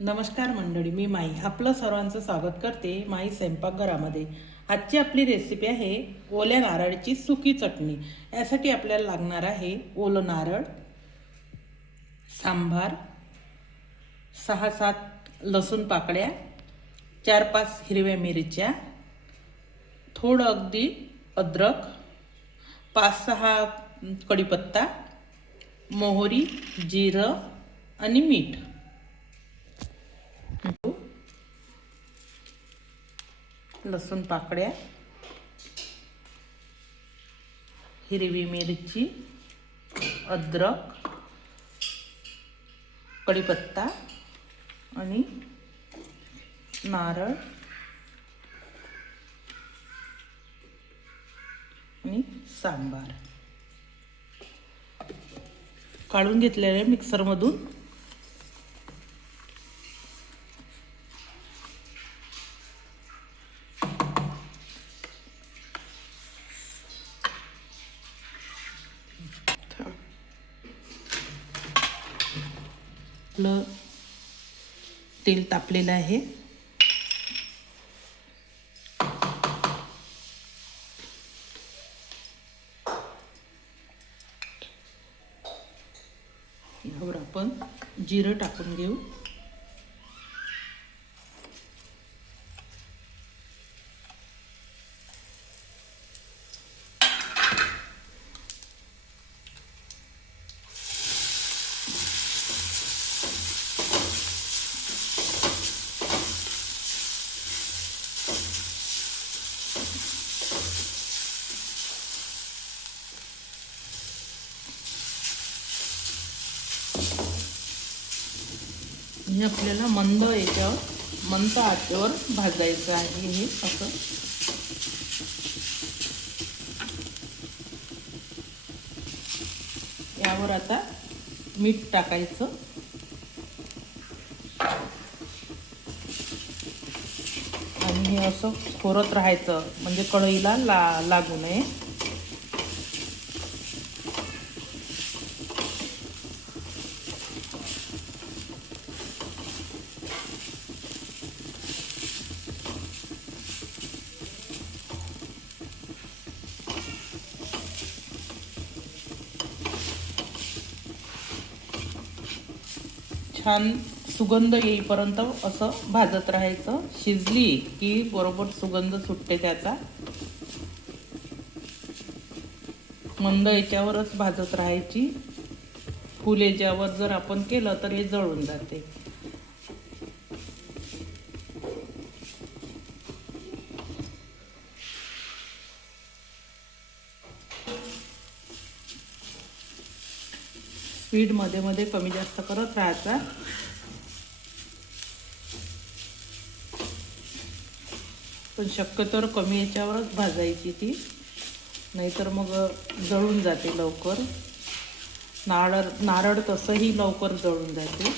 नमस्कार मंडळी, मी माई आपलं सर्वांचं स्वागत करते माई स्वयंपाकघरामध्ये। आजची आपली रेसिपी आहे ओल्या नारळाची सुकी चटणी। यासाठी आपल्याला लागणार आहे ओलं नारळ, सांबार, 6-7 लसूण पाकळ्या, 4-5 हिरव्या मिरच्या, थोडं अगदी अद्रक, 5-6 कढीपत्ता, मोहरी, जिरं आणि मीठ। लसूण पाकळ्या, हिरवी मिरची, अद्रक, कढीपत्ता आणि नारळ आणि सांबार काढून घेतलेले मिक्सरमधून। आपलं तेल तापलेलं आहे। यावर आपण जिरं टाकून घेऊ। हे आपल्याला मंद आचेवर भाजायचं आहे। हे असं यावर आता मीठ टाकायचं आणि हे असं खोरत राहायचं, म्हणजे कढईला लागू नये। छान सुगंध येईपर्यंत असं भाजत राहायचं। शिजली की बरोबर सुगंध सुटते त्याचा। मंद याच्यावरच भाजत राहायची। फुल याच्यावर जर आपण केलं तर हे जळून जाते। स्पीड मध्ये मध्ये कमी जास्त करत राहायचा। पण शक्यतो कमी याच्यावरच भाजायची ती, नाहीतर मग जळून जाते लवकर। नारळ तसंही लवकर जळून जाते।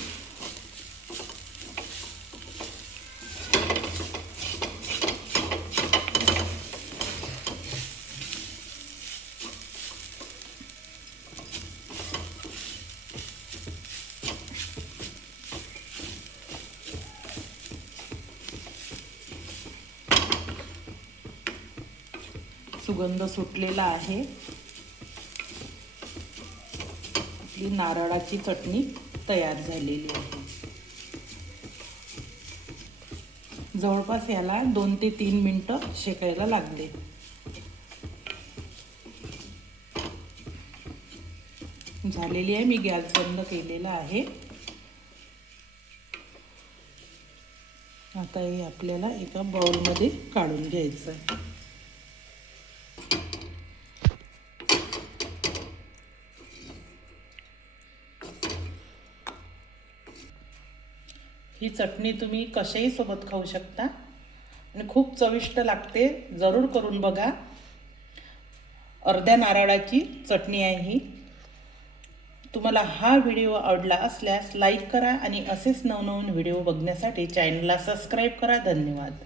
सुगंध सुटलेला आहे। आपली नारळाची चटणी तयार झालेली आहे। जवळपास याला 2 ते 3 मिनिटं शेकायला लागले। झालेली आहे। मी गॅस बंद केलेला आहे। आता हे आपल्याला एका बाउलमध्ये काढून घ्यायचं आहे। ही चटणी तुम्ही कशाही सोबत खाऊ शकता आणि खूप चविष्ट लागते। जरूर करून बघा। अर्ध्या नारळाची चटणी आहे ही। तुम्हाला हा व्हिडिओ आवडला असल्यास लाईक करा आणि असेच नवनवीन व्हिडिओ बघण्यासाठी चॅनलला सबस्क्राईब करा। धन्यवाद।